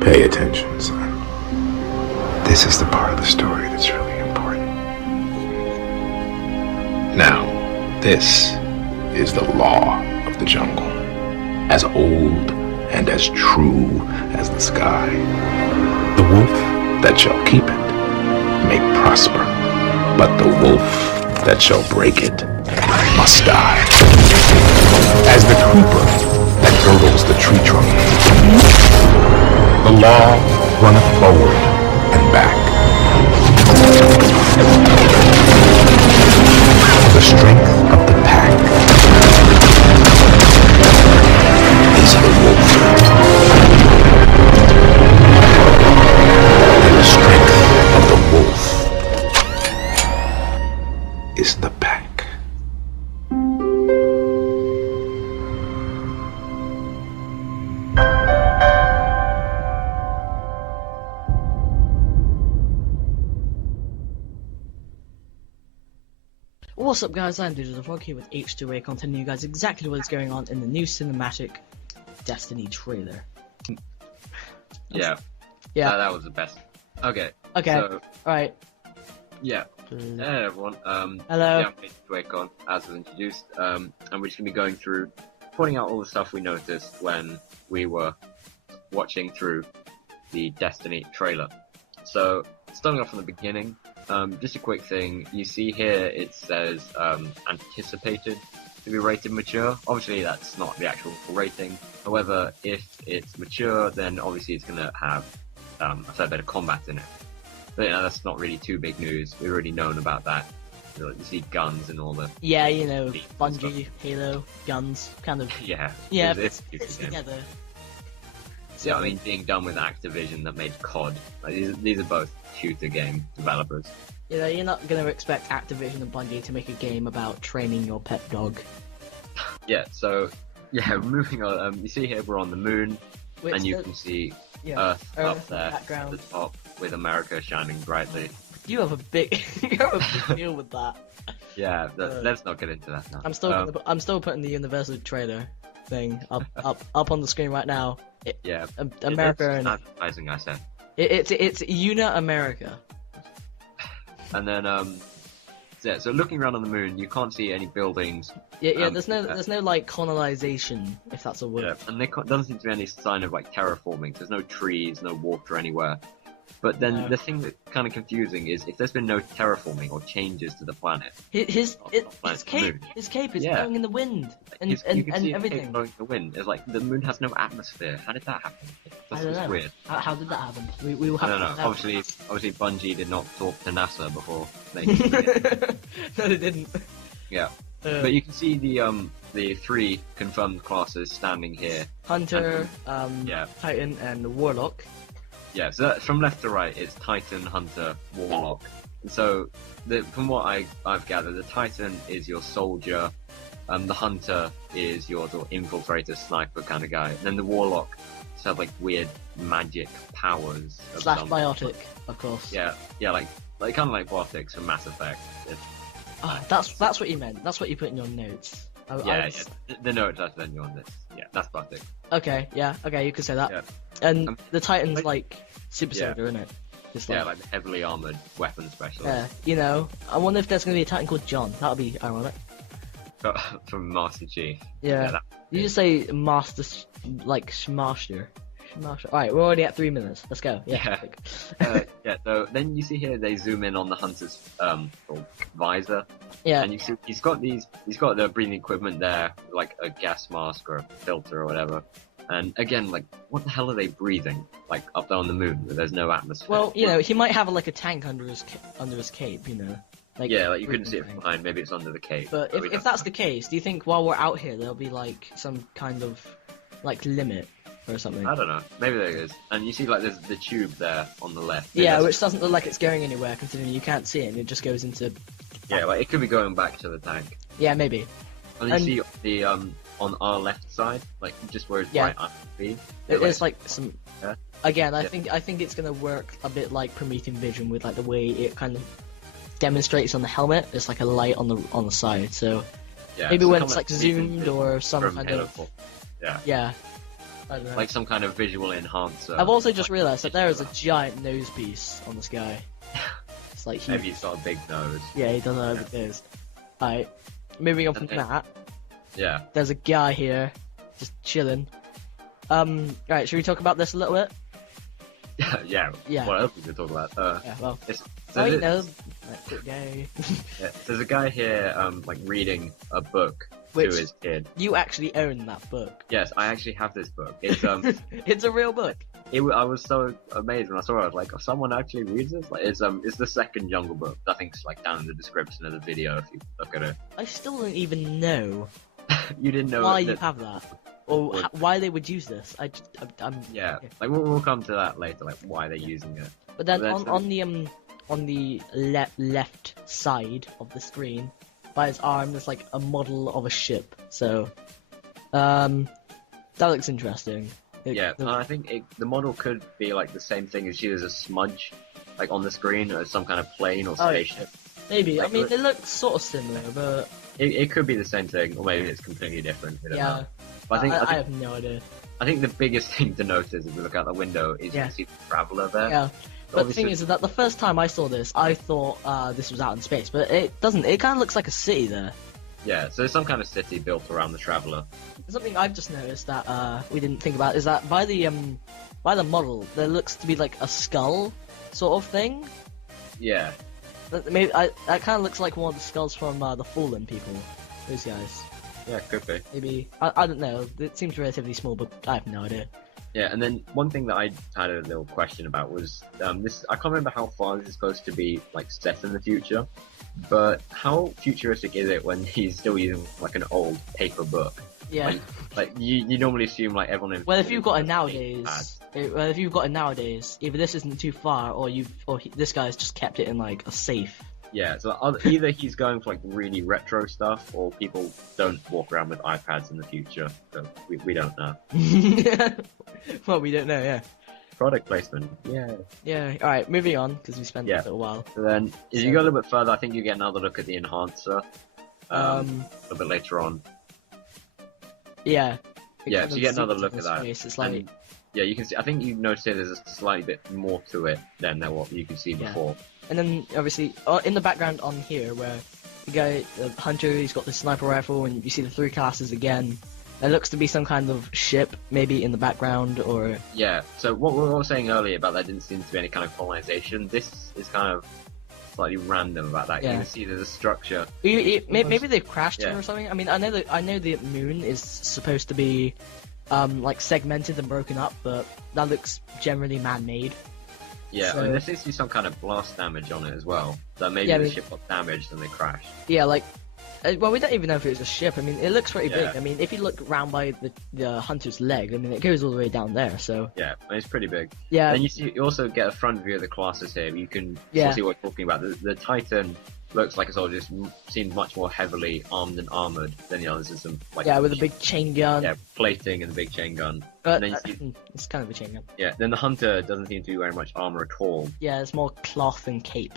Pay attention, son. This is the part of the story that's really important. Now, this is the law of the jungle. As old and as true as the sky. The wolf that shall keep it may prosper, but the wolf that shall break it must die. As the creeper that girdles the tree trunk, the law runneth forward and back. The strength of the pack is the wolf, and the strength of the wolf is the pack. What's up guys, I'm TheTYROcap here with H2A telling you guys exactly what is going on in the new cinematic Destiny trailer. Yeah. That was the best. Okay. So, alright. Yeah. Hey everyone. Hello. Yeah, I'm TheTYROcap, as was introduced. And we're just gonna be going through, pointing out all the stuff we noticed when we were watching through the Destiny trailer. So, starting off from the beginning, just a quick thing, you see here it says anticipated to be rated mature. Obviously that's not the actual rating, however if it's mature then obviously it's going to have a fair bit of combat in it. But you know, that's not really too big news, we've already known about that. You see guns and all the... Yeah, you know, Bungie, Halo, guns, kind of... Yeah, it's together. So, yeah, I mean, being done with Activision that made COD. Like, these are both shooter game developers. You know, you're not going to expect Activision and Bungie to make a game about training your pet dog. Yeah, so, yeah, moving on. You see here we're on the moon, and you can see Earth up there at the top with America shining brightly. You have a big deal with that. Yeah, let's not get into that now. I'm still putting the Universal trailer thing up on the screen right now. America and advertising, I said. It's Una America. And then so looking around on the moon, you can't see any buildings. Yeah. There's no like colonization, if that's a word. Yeah, and there doesn't seem to be any sign of like terraforming. There's no trees, no water anywhere. But then the thing that's kind of confusing is if there's been no terraforming or changes to the planet. His cape is blowing in the wind and you can see everything. Cape blowing in the wind. It's like the moon has no atmosphere. How did that happen? I don't know. Weird. How did that happen? We will have I don't know. Obviously, Bungie did not talk to NASA before making it. No, they didn't. Yeah. But you can see the three confirmed classes standing here. Hunter, Titan, and Warlock. Yeah, so from left to right, it's Titan, Hunter, Warlock. And so, from what I've gathered, the Titan is your soldier, the Hunter is your sort of infiltrator, sniper kind of guy, and then the Warlock has like weird magic powers. / biotic, of course. Yeah, like kind of like biotics from Mass Effect. That's what you meant. That's what you put in your notes. The notes I sent you on this. Yeah, that's biotic. Okay, you could say that. Yeah. And the Titan's like super soldier, isn't it? Just like the heavily armored weapon specialist. You know, I wonder if there's gonna be a Titan called John. That would be ironic. From Master Chief. Yeah. You just say Master, like Smasher. Alright, we're already at 3 minutes. Let's go. Yeah. So then you see here they zoom in on the Hunter's visor. Yeah. And you see he's got the breathing equipment there, like a gas mask or a filter or whatever. And again, like, what the hell are they breathing? Like up there on the moon, where there's no atmosphere. Well, you know, he might have like a tank under his cape, you know. Like, like you couldn't see it from behind. Maybe it's under the cape. But if that's the case, do you think while we're out here there'll be like some kind of like limit or something? I don't know. Maybe there is. And you see like there's the tube there on the left. Yeah, which doesn't look like it's going anywhere, considering you can't see it and it just goes into. Yeah, like it could be going back to the tank. Yeah, maybe. And you see the on our left side, like just where it's right under the feet. It's like some. Yeah? Again, I think it's gonna work a bit like Promethean Vision with like the way it kind of demonstrates on the helmet. It's like a light on the side, so maybe when it's like zoomed or some kind of. Yeah. I don't know. like some kind of visual enhancer. I've also just realised that there is a giant nose piece on this guy. It's like huge. Maybe he's got a big nose. Yeah, he does have a big nose. Alright, moving on from And then- that, Yeah. there's a guy here, just chilling. Right, should we talk about this a little bit? Yeah. Yeah. What else we could talk about? Yeah, well, It's, oh, you there's- know, that's it, gay. yeah, there's a guy here, like reading a book Which- to his kid. You actually own that book. Yes, I actually have this book. It's It's a real book. I was so amazed when I saw it. I was like, oh, someone actually reads this? Like, it's the second Jungle Book. I think it's like down in the description of the video if you look at it. I still don't even know You didn't know why that, you have that, or Would- why they would use this. I'm Yeah, like we'll come to that later, like why they're using it. But then But that's on the left side of the screen, by his arm, there's like a model of a ship. So, that looks interesting. Yeah, and I think the model could be like the same thing as you as a smudge, like on the screen, or some kind of plane or Oh, spaceship. maybe. I like, mean, it looks sort of similar, but It could be the same thing, or maybe it's completely different. We don't yeah, know. But I have no idea. I think the biggest thing to notice if you look out the window is Yeah. you see the traveler there. Yeah. But the thing Obviously- is that the first time I saw this, I thought this was out in space, but it doesn't. It kind of looks like a city there. Yeah, so there's some kind of city built around the traveler. Something I've just noticed that we didn't think about is that by the model, there looks to be like a skull sort of thing. Yeah, Maybe that kind of looks like one of the skulls from the Fallen people. Those guys. yeah, could be. Maybe I don't know. It seems relatively small, but I have no idea. Yeah, and then one thing that I had a little question about was this. I can't remember how far this is supposed to be like set in the future, but how futuristic is it when he's still using like an old paper book? Yeah. Like you normally assume like everyone. In Well, if you've got it pads. nowadays, if you've got it nowadays, either this isn't too far, or this guy's just kept it in like a safe. Yeah, so either he's going for like really retro stuff, or people don't walk around with iPads in the future. So we don't know. Well, we don't know. Yeah. Product placement. Yeah. Yeah. All right. Moving on because we spent Yeah. a little while. So then, if you go a little bit further, I think you get another look at the enhancer. A Um. little bit later on. Yeah. It Yeah, kind so of you get another zooms look in at that. space. It's like And, yeah, you can see. I think you noticed here there's a slightly bit more to it than what you could see Yeah. before. And then obviously in the background on here where the guy, the hunter, he's got the sniper rifle, and you see the three classes again. There looks to be some kind of ship maybe in the background, or Yeah. So what we were saying earlier about there didn't seem to be any kind of colonization. This is kind of slightly random about that. Yeah. You can see there's a structure. maybe they've crashed Yeah. here or something. I mean, I know the moon is supposed to be like segmented and broken up, but that looks generally man-made. Yeah, So- I mean, there seems to be some kind of blast damage on it as well. So maybe Yeah, I the mean- ship got damaged and they crashed. Yeah, like. Well, we don't even know if it was a ship. I mean, it looks pretty Yeah. big. I mean, if you look round by the hunter's leg, I mean, it goes all the way down there. So Yeah, I mean, it's pretty big. yeah, And you also get a front view of the classes here. You can Yeah. see what we're talking about. The Titan looks like it's all just seems much more heavily armed and armored than the others. There's some like yeah, with a big chain gun. yeah plating and a big chain gun. But and then you see, it's kind of a chain gun. yeah, then the Hunter doesn't seem to be wearing much armor at all. Yeah, it's more cloth and cape.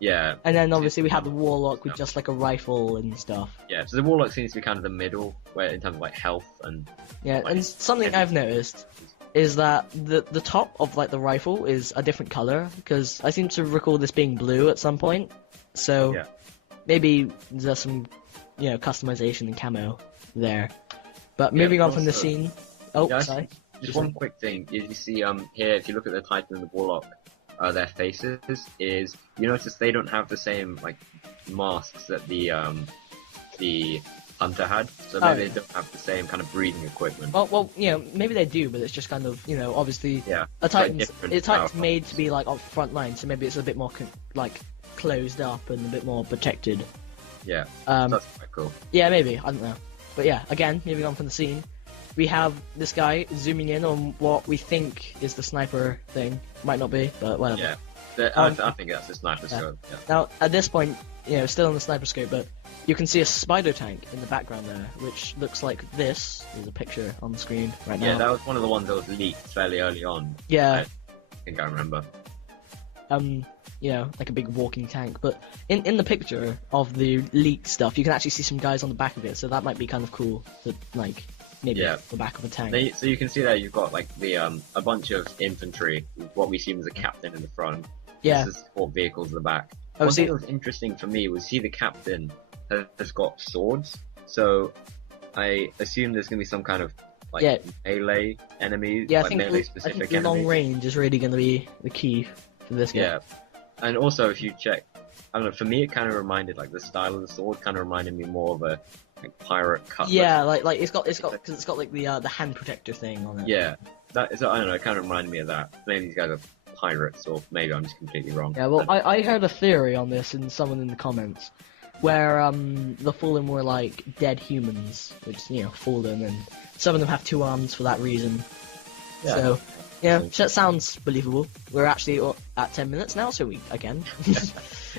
Yeah, And then obviously we have the warlock with just like a rifle and stuff. yeah. So the Warlock seems to be kind of the middle, where in terms of like health and Yeah, Like, and something I've noticed is that the top of like the rifle is a different color, because I seem to recall this being blue at some point. So Yeah. maybe there's some customization and camo there. But Yeah, moving on from the also- scene. Oh, Yeah, I sorry. Just one quick thing, you see here, if you look at the Titan and the Warlock, their faces, is you notice they don't have the same like masks that the Hunter had, so maybe yeah. they don't have the same kind of breathing equipment. Well, maybe they do, but it's just kind of, obviously Yeah, a it's like Titan's different Titan's power made to be like on front line, so maybe it's a bit more closed up and a bit more protected. yeah, Um, that's quite cool. Yeah, maybe. I don't know. But yeah, again, moving on from the scene, we have this guy zooming in on what we think is the sniper thing. Might not be, but whatever. Yeah, I think that's a sniper scope. Yeah. Now, at this point, still in the sniper scope, but you can see a spider tank in the background there, which looks like this. There's a picture on the screen right now. Yeah, that was one of the ones that was leaked fairly early on. Yeah, I think I remember. like a big walking tank. But in the picture of the leaked stuff, you can actually see some guys on the back of it, so that might be kind of cool to maybe Yeah. the back of a tank. So you can see there you've got like the a bunch of infantry, what we assume is a captain in the front. Yeah. This is support vehicles in the back. Oh, One see- thing that was interesting for me was the captain has got swords, so I assume there's gonna be some kind of like Yeah. melee enemies, Yeah, I like think melee I specific think long enemies. range is really going to be the key for this game. Yeah, and also if you check, I don't know, for me it kind of reminded, like the style of the sword kind of reminded me more of a like pirate cutlass. Yeah, like it's got because it's got like the hand protector thing on it. Yeah, that is, I don't know, it kind of reminded me of that. Maybe these guys are pirates, or maybe I'm just completely wrong. Yeah, well, I heard a theory on this in someone in the comments, where the Fallen were like dead humans, which fallen, and some of them have 2 arms for that reason. Yeah. So yeah, that sounds believable. We're actually at 10 minutes now, so we again.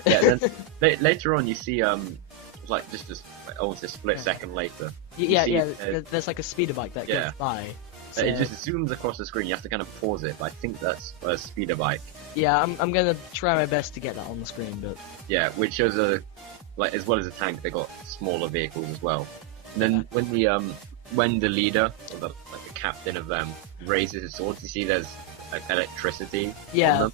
Yeah, then later on you see like just like, almost a split second later. Yeah, see, there's like a speeder bike that yeah. goes by. So, It just zooms across the screen. You have to kind of pause it, but I think that's a speeder bike. yeah, I'm gonna try my best to get that on the screen, but Yeah, which shows like as well as a tank, they got smaller vehicles as well. And then when the leader or the captain of them raises his swords, you see there's like electricity. Yeah. on them.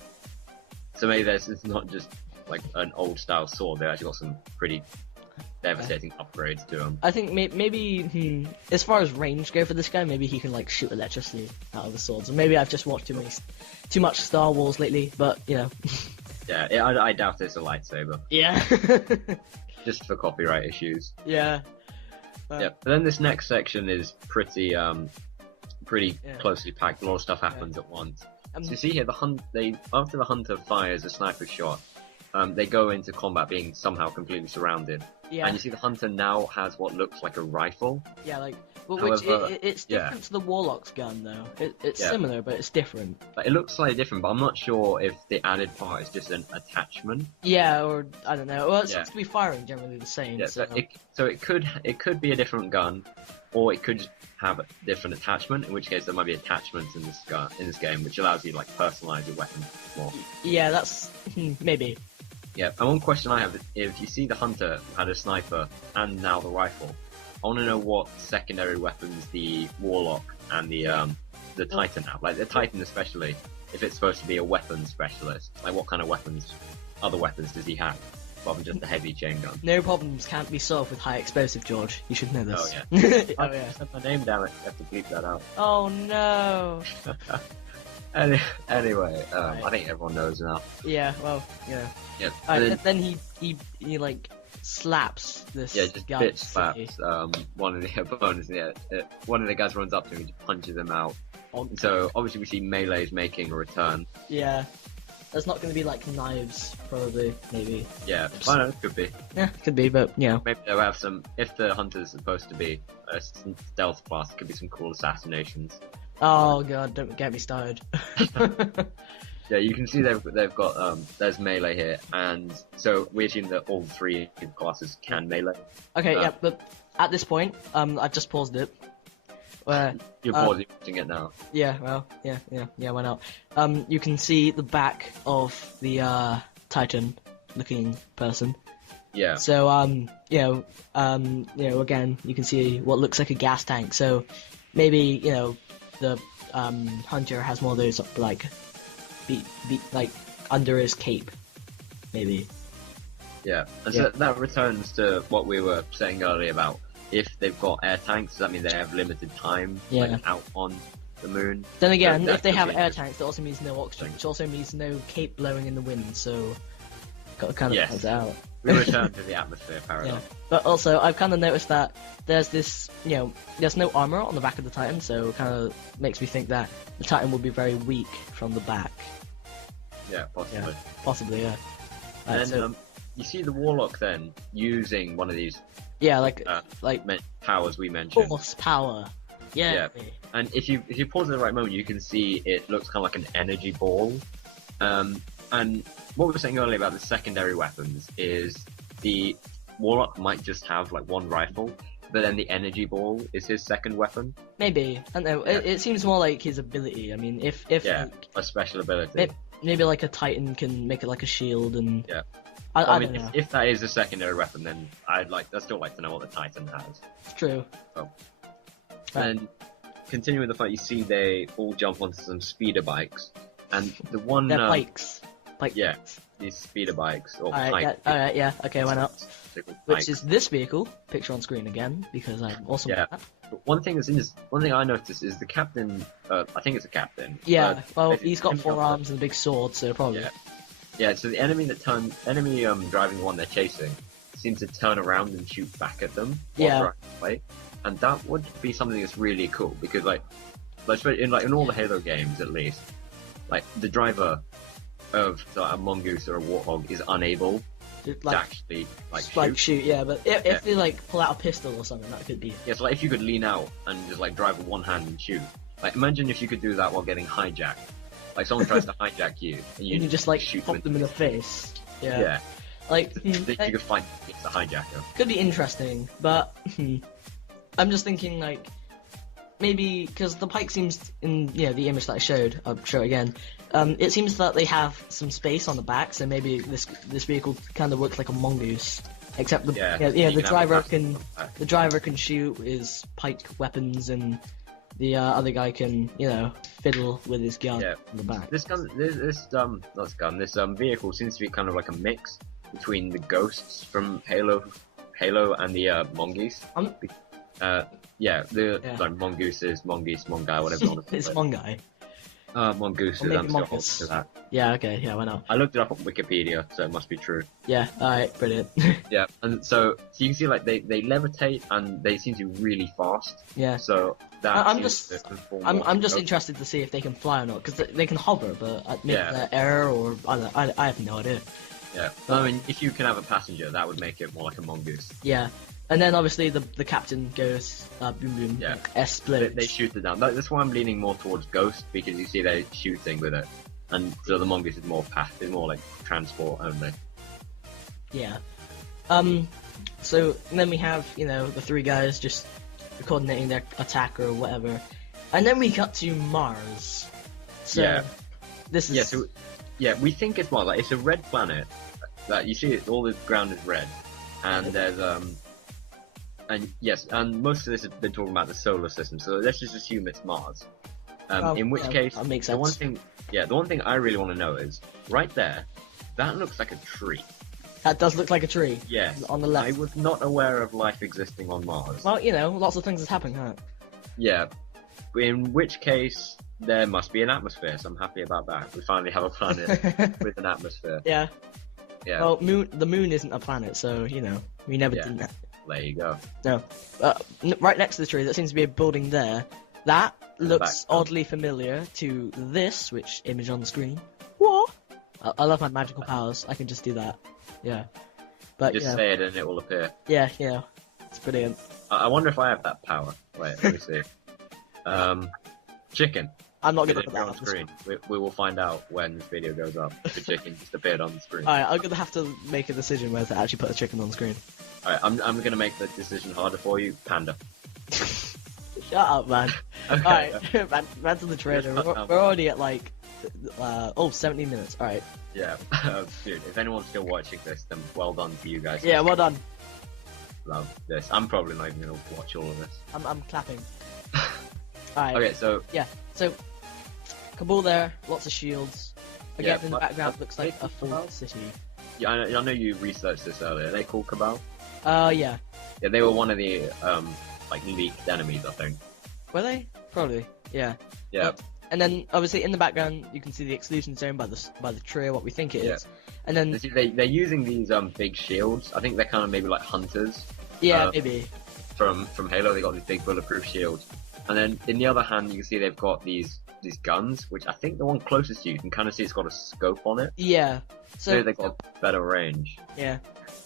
So maybe it's not just like an old style sword. They actually got some pretty devastating upgrades to them. I think maybe as far as range go for this guy, maybe he can like shoot electricity out of the swords. Or maybe I've just watched too much Star Wars lately, but Yeah, I doubt it's a lightsaber, Yeah. just for copyright issues. Yeah. Yeah, but then this next section is pretty Yeah. closely packed. A lot of stuff happens at once. So you see here, after the hunter fires a sniper shot, they go into combat being somehow completely surrounded. Yeah. And you see the hunter now has what looks like a rifle. Yeah, like, well, However, it's yeah. different to the Warlock's gun though. It's Yeah. similar, but it's different. Like, it looks slightly different, but I'm not sure if the added part is just an attachment. Yeah, or I don't know. Well, it Yeah. seems to be firing generally the same. Yeah, so so it could be a different gun, or it could just have a different attachment. In which case, there might be attachments in this game, which allows you to like personalize your weapon more. yeah, that's maybe. Yeah, and one question I have is, if you see the hunter had a sniper and now the rifle, I want to know what secondary weapons the warlock and the titan have. Like the titan especially, if it's supposed to be a weapons specialist, like what kind of other weapons does he have, rather than just a heavy chain gun? No problems can't be solved with high explosive, George. You should know this. Oh yeah. Oh I yeah. said my name down. I have to bleep that out. Oh no. Anyway, Right. I think everyone knows now. Yeah. Well. Yeah. Yeah, Then he like slaps this. yeah, just guy. bitch slaps one of the opponents. Yeah, one of the guys runs up to him and just punches him out. So obviously we see melees making a return. Yeah. There's not going to be like knives, probably, maybe. Yeah, I don't know, it could be. Yeah, could be, but Maybe they'll have some. If the hunter's supposed to be a stealth class, it could be some cool assassinations. Oh god, don't get me started. Yeah, you can see they've got there's melee here, and so we assume that all 3 classes can melee. Okay, yeah, but at this point, I've just paused it. Where You're pausing watching it now. yeah, well, yeah, why not? You can see the back of the Titan-looking person. Yeah. So again, you can see what looks like a gas tank. So maybe the hunter has more of those like like under his cape, maybe. Yeah, and Yeah. so that returns to what we were saying earlier about if they've got air tanks, does that mean they have limited time Yeah. out on the moon? Then again, That if they could have be air interesting. tanks, that also means no oxygen, which also means no cape blowing in the wind. So got to kind of Yes. balance it out. We return to the atmosphere Yeah. paradox. But also, I've kind of noticed that there's this, there's no armor on the back of the Titan, so it kind of makes me think that the Titan will be very weak from the back. Yeah, possibly. Possibly, yeah. And So- then you see the warlock then using one of these yeah, like powers we mentioned. force power. Yeah. And if you pause at the right moment, you can see it looks kind of like an energy ball. And what we were saying earlier about the secondary weapons is the warlock might just have like one rifle, but then the energy ball is his second weapon. Maybe. I don't know. Yeah. It seems more like his ability. I mean, if Yeah, like, a special ability. maybe like a Titan can make it like a shield and. Yeah. I mean, don't know. if that is a secondary weapon, then I'd still like to know what the Titan has. It's true. Oh. And continuing the fight, you see they all jump onto some speeder bikes, and the one They're pikes. yeah, these speeder bikes or Alright, pikes. yeah, okay, why not? They're called Which pikes. is this vehicle, picture on screen again, because I'm awesome Yeah. at that. But one thing I noticed is the captain. I think it's a captain. Yeah, well, basically he's got enemy 4 on the- arms and a big sword, so probably. Yeah. Yeah, so the enemy driving the one they're chasing seems to turn around and shoot back at them while Yeah. driving away. And that would be something that's really cool because like in all the Halo games at least, like the driver of a mongoose or a warthog is unable to actually shoot. Yeah, but if they like pull out a pistol or something, that could be. Yeah, so like if you could lean out and just like drive with one hand and shoot. Like imagine if you could do that while getting hijacked. Like someone tries to hijack you and You just like shoot pop them in the face. Yeah. Yeah. Like, You could fight against the hijacker. could be interesting, but I'm just thinking like maybe because the pike seems in the image that I showed. I'll show it again. It seems that they have some space on the back, so maybe this vehicle kind of looks like a mongoose, except the the driver can shoot his pike weapons and the other guy can fiddle with his gun in the back. This vehicle seems to be kind of like a mix between the ghosts from Halo and the mongoose. Like mongooses, mongoose, mongai, whatever you want to call It's it. mongai. Mongooses, Or maybe I'm still mongoose. holding to that. Yeah, okay, yeah, why not? I looked it up on Wikipedia, so it must be true. Yeah, alright, brilliant. Yeah, and so you can see like they levitate and they seem to be really fast. Yeah. So that I'm seems just to conform I'm more to just ghosts. interested to see if they can fly or not, because they can hover, but maybe Yeah. they're air or I have no idea. Yeah, I mean, if you can have a passenger, that would make it more like a mongoose. Yeah, and then obviously the captain goes boom boom, Yeah. explodes. They shoot it down. That's why I'm leaning more towards Ghost, because you see they're shooting with it, and so the mongoose is more more like transport only. Yeah. So then we have the 3 guys just coordinating their attack or whatever, and then we cut to Mars. So Yeah. this is We think it's Mars. Like it's a red planet. That you see, all the ground is red, and there's and most of this has been talking about the solar system. So let's just assume it's Mars. In which case, that makes the one sense. thing I really want to know is right there. That looks like a tree. That does look like a tree. Yes. On the left. I was not aware of life existing on Mars. Well, lots of things has happened, huh? Yeah. In which case, there must be an atmosphere, so I'm happy about that. We finally have a planet with an atmosphere. Yeah. Yeah. Well, the moon isn't a planet, so we never Yeah. did that. There you go. No. Right next to the tree, there seems to be a building there. That looks back. oddly familiar to this, which image on the screen. What? I love my magical powers. I can just do that. Yeah. But Just say it and it will appear. yeah, it's brilliant. I wonder if I have that power. Wait, let me see. Chicken. I'm not Did gonna it put that appear on on screen? We will find out when this video goes up. If the chicken just appeared on the screen. Alright, I'm gonna have to make a decision whether to actually put a chicken on screen. Alright, I'm gonna make the decision harder for you. Panda. Shut up, man. Okay. Alright, back to the trailer. We're already at like 70 minutes. Alright. Yeah. Dude, if anyone's still watching this, then well done to you guys. Yeah, well done. Love this. I'm probably not even gonna watch all of this. I'm clapping. Alright. Okay, so Yeah, so Kabul there, lots of shields. Again, Yeah, in the but- background but looks like they a full called city. yeah, I know you researched this earlier. Are they called Cabal? Yeah. Yeah, they were one of the like leaked enemies, I think. Were they? Probably. Yeah. Yeah. And then obviously in the background you can see the exclusion zone by the tree, or what we think it is. And then They're using these big shields. I think they're kind of maybe like hunters maybe. from Halo. They got these big bulletproof shields. And then in the other hand, you can see they've got these guns, which I think the one closest to you can kind of see it's got a scope on it. Yeah. So they've got better range. Yeah.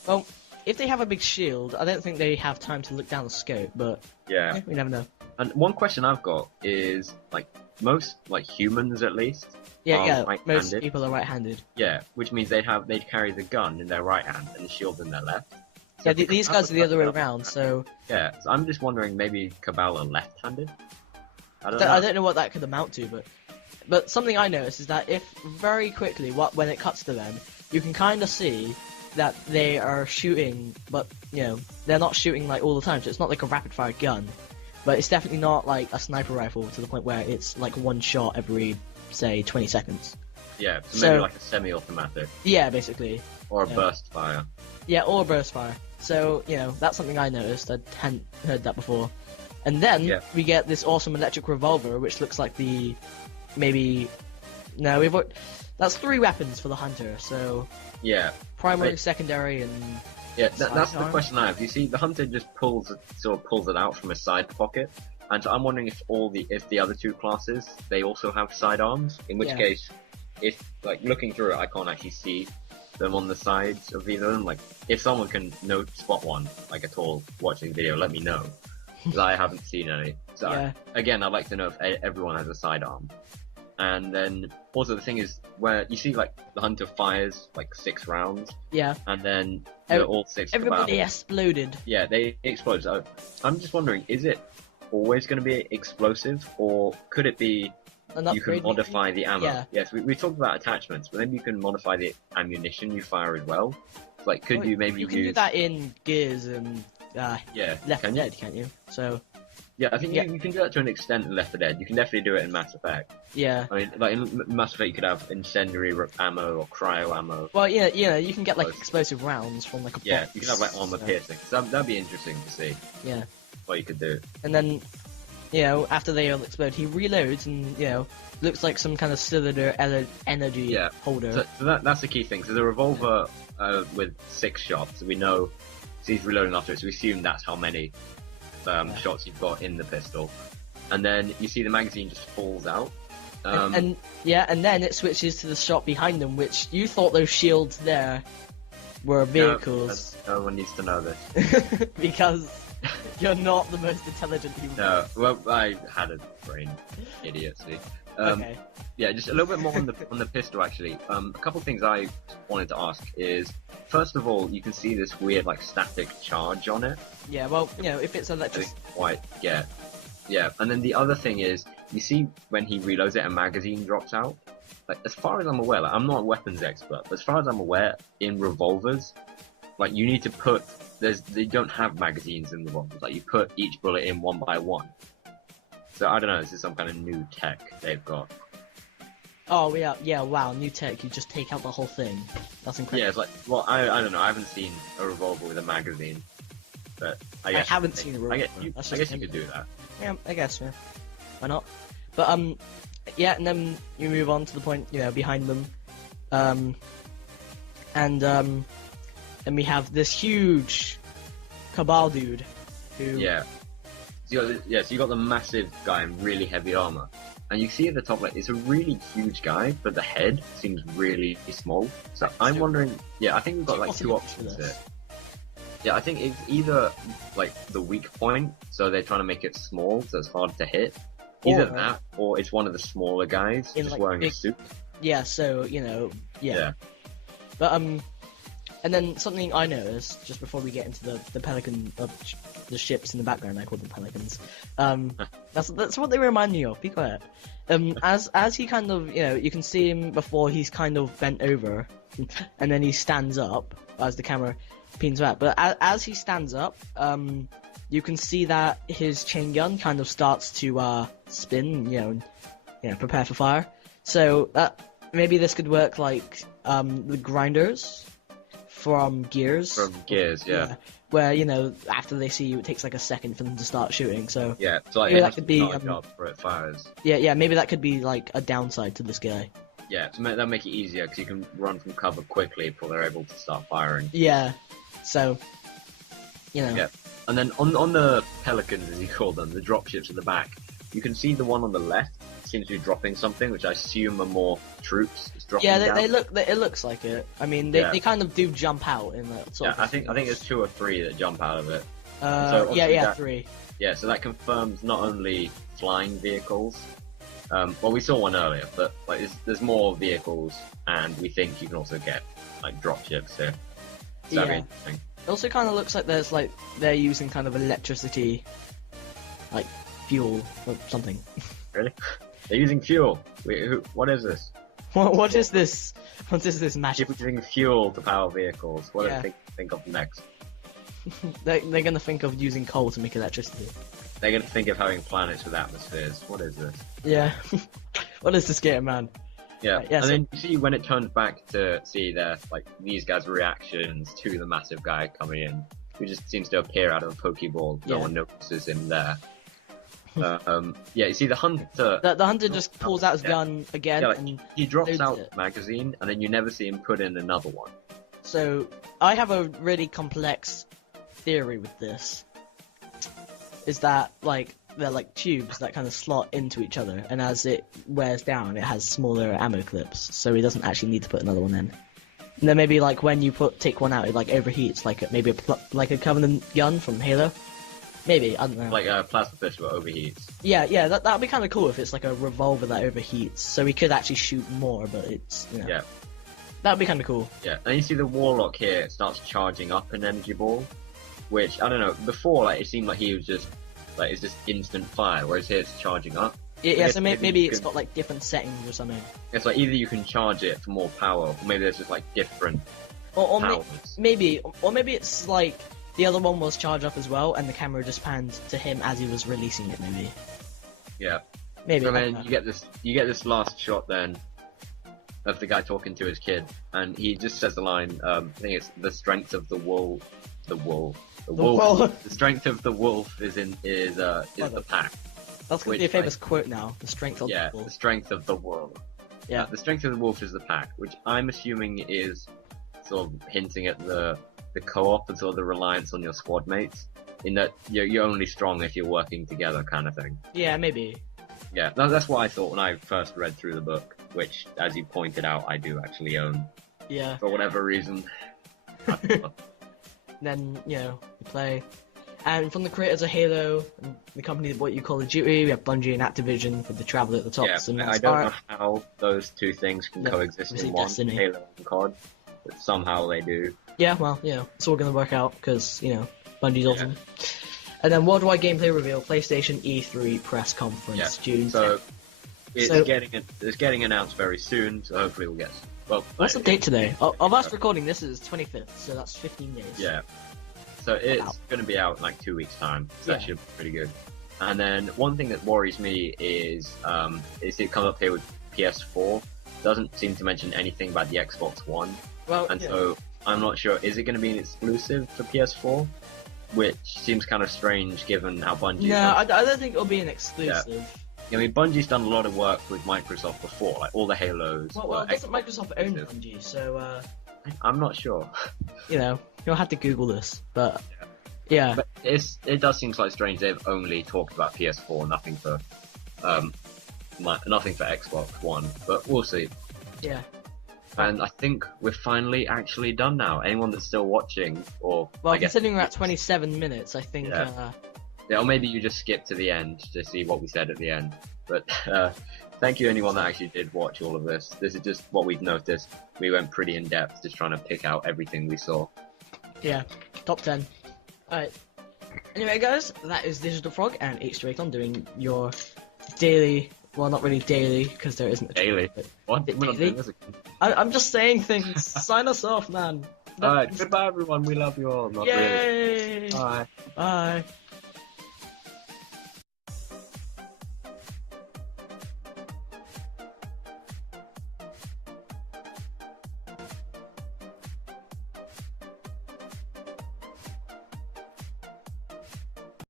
Well, if they have a big shield, I don't think they have time to look down the scope, but Yeah. we never know. And one question I've got is like most like humans at least. Yeah, right-handed. most people are right-handed. Yeah, which means they'd carry the gun in their right hand and the shield in their left. So Yeah, if they these could guys are the other way have a- around, so Yeah, so I'm just wondering maybe Cabal are left-handed. I don't know. I don't know what that could amount to, but something I noticed is that if very quickly, when it cuts to them, you can kind of see that they are shooting, but they're not shooting like all the time, so it's not like a rapid-fire gun. but it's definitely not like a sniper rifle to the point where it's like one shot every, say, 20 seconds. Yeah, so So- maybe like a semi-automatic Yeah, basically. or a Yeah. burst fire. Yeah, or burst fire. So, that's something I noticed. I hadn't heard that before. And then Yeah. we get this awesome electric revolver, which looks like that's 3 weapons for the hunter. So, Yeah, primary, Right. secondary, and yeah. That's the Sidearm? question I have. You see, the hunter just pulls it out from a side pocket, and so I'm wondering if the other 2 classes they also have sidearms. In which Yeah. case, if like looking through it, I can't actually see them on the sides of either of them. Like, if someone can spot one like at all watching the video, let me know, because I haven't seen any. So Yeah. again, I'd like to know if everyone has a sidearm. And then also the thing is where you see like the hunter fires like 6 rounds, yeah, and then Ev- all 6 everybody exploded. Yeah, they explode. So I'm just wondering, is it always going to be explosive, or could it be An you can upgrade, modify the ammo? Yeah. Yes, we talked about attachments, but maybe you can modify the ammunition you fire as well. Like, could Well, you maybe You can use? do that in Gears and Yeah, Left 4 can you? Dead, can't you? So, Yeah, I think Yeah. You can do that to an extent in Left 4 Dead. You can definitely do it in Mass Effect. yeah. I mean, like in Mass Effect, you could have incendiary ammo or cryo ammo. Well, yeah, you can get like Close. explosive rounds from like a Yeah, box. you can have like armor so, piercing. So that'd be interesting to see Yeah, what you could do. and then, after they all explode, he reloads and, looks like some kind of cylinder energy Yeah. holder. So that's the key thing. So the revolver with 6 shots, we know so he's reloading after it, so we assume that's how many shots you've got in the pistol. And then you see the magazine just falls out. And then it switches to the shot behind them, which you thought those shields there were vehicles. No one needs to know this. because you're not the most intelligent human. No, well, I had a brain idiocy. Okay. Yeah, just a little bit more on the pistol actually. A couple things I wanted to ask is, first of all, you can see this weird like static charge on it. Yeah, well, if it's I electric, didn't quite get. Yeah, and then the other thing is, you see when he reloads it, a magazine drops out. Like, as far as I'm aware, like, I'm not a weapons expert, but as far as I'm aware, in revolvers, like, you need to put, they don't have magazines in revolvers. Like, you put each bullet in one by one. So I don't know, this is some kind of new tech they've got. oh yeah, wow, new tech, you just take out the whole thing. That's incredible. Yeah, it's like, well, I don't know, I haven't seen a revolver with a magazine, but I guess haven't seen a I guess revolver. you, That's I just guess you could do that. Yeah, I guess, yeah. Why not? But, yeah, and then you move on to the point, behind them. And we have this huge Cabal dude who... Yeah. So you got the massive guy in really heavy armor. And you see at the top, like, it's a really huge guy, but the head seems really small. So I'm wondering, I think we've got like 2 options here. Yeah, I think it's either like the weak point, so they're trying to make it small, so it's hard to hit. Either Or- that, or it's one of the smaller guys In, just like, wearing a big- suit. Yeah, so, Yeah. But, and then something I noticed, just before we get into the pelican, the ships in the background, I call them pelicans. That's what they remind me of, be quiet. As he kind of, you can see him before he's kind of bent over, and then he stands up, as the camera pans back. But as he stands up, you can see that his chain gun kind of starts to, spin, prepare for fire. So, maybe this could work like, the grinders from Gears. From Gears, yeah. Where, after they see you, it takes like a second for them to start shooting, so... Yeah, so like, Maybe it that has could to be, start a job before it fires. Yeah, maybe that could be like a downside to this guy. Yeah, so that'll make it easier, because you can run from cover quickly before they're able to start firing. Yeah, so... Yeah. And then on the pelicans, as you call them, the dropships at the back, you can see the one on the left seems to be dropping something, which I assume are more troops. It's dropping Yeah, down. it looks like it. I mean, they kind of do jump out in that sort Yeah, of... I think there's 2 or 3 that jump out of it. So yeah, obviously that- 3. Yeah, so that confirms not only flying vehicles. Well, we saw one earlier, but like there's more vehicles, and we think you can also get like dropships here. So that'd be Yeah. interesting. It also kind of looks like they're using kind of electricity, like fuel or something. Really? They're using fuel. What is this? What is this? What is this magic? People using fuel to power vehicles. What Yeah. do they think of next? They're gonna think of using coal to make electricity. They're gonna think of having planets with atmospheres. What is this? Yeah. What is this game, man? Yeah, Right, yeah, and so- then you see when it turns back to see their, like, these guys' reactions to the massive guy coming in, who just seems to appear out of a Pokeball. No Yeah. one notices him there. Yeah, you see the hunter. The hunter just pulls out his gun again, Yeah, like, and he drops loads out it. the magazine, and then you never see him put in another one. so I have a really complex theory with this. Is that like they're like tubes that kind of slot into each other, and as it wears down, it has smaller ammo clips, so he doesn't actually need to put another one in. And then maybe like when you take one out, it like overheats, like maybe like a Covenant gun from Halo. Maybe, I don't know. Like a plasma pistol overheats. Yeah, that'd be kind of cool if it's like a revolver that overheats, so we could actually shoot more, but it's, you know. Yeah. That'd be kind of cool. Yeah, and you see the Warlock here starts charging up an energy ball, which, I don't know, before, like, it seemed like he was just, like, it's just instant fire, whereas here it's charging up. Yeah, so maybe you it's can- got like different settings or something. It's like either you can charge it for more power, or maybe there's just, like, different Or powers. maybe it's like the other one was charged up as well, and the camera just panned to him as he was releasing it. Maybe. Yeah. Maybe. And I don't then know. you get this last shot then of the guy talking to his kid, and he just says the line, I think it's the strength of the wolf. wolf. The strength of the wolf is the pack. That's gonna which, be a famous like- quote now. The strength of Yeah, the the wolf. strength of the world. Yeah. The strength of the wolf is the pack, which I'm assuming is sort of hinting at the co-op and sort of the reliance on your squad mates, in that you're only strong if you're working together, kind of thing. Yeah, maybe. Yeah, that's what I thought when I first read through the book, which, as you pointed out, I do actually own Yeah. for whatever reason. Then you play. And from the creators of Halo, and the company that bought you Call of Duty, we have Bungie and Activision with the Traveler at the top. Yeah, so I don't know how those two things can No, coexist obviously in one, Destiny. Halo and COD, but somehow they do. Yeah, well, it's all gonna work out because Bungie's awesome. And then worldwide gameplay reveal: PlayStation E3 press conference, Yeah. June. So 10th. it's getting announced very soon. So hopefully we'll get. Well, What's the date today? Of us recording this is 25th, so that's 15 days. Yeah. So it's Wow. going to be out in like 2 weeks' time. So Yeah. that should be pretty good. And then one thing that worries me is it come up here with PS4. Doesn't seem to mention anything about the Xbox One. Well, And so I'm not sure. Is it going to be an exclusive for PS4? Which seems kind of strange given how Bungie. no, I don't think it'll be an exclusive. I mean, Bungie's done a lot of work with Microsoft before, like all the Halos. Well, were doesn't Xbox Microsoft own exclusive. Bungie? So, I'm not sure. you'll have to Google this. But yeah, But it does seem slightly strange. They've only talked about PS4, nothing for Xbox One. But we'll see. yeah. And I think we're finally actually done now. Anyone that's still watching, or Well, I guess, considering we're at 27 minutes, I think. Yeah. Yeah, or maybe you just skip to the end to see what we said at the end. But thank you anyone that actually did watch all of this. This is just what we've noticed. We went pretty in depth, just trying to pick out everything we saw. Yeah, top 10. Alright. Anyway, guys, that is Digital Frog and H2Acon doing your daily. Well, not really daily, because there isn't a Daily. but- What? Daily? We're not doing this again. I'm just saying things. Sign us off, man. Alright, goodbye everyone. We love you all. Not really. Yay! Bye. Bye.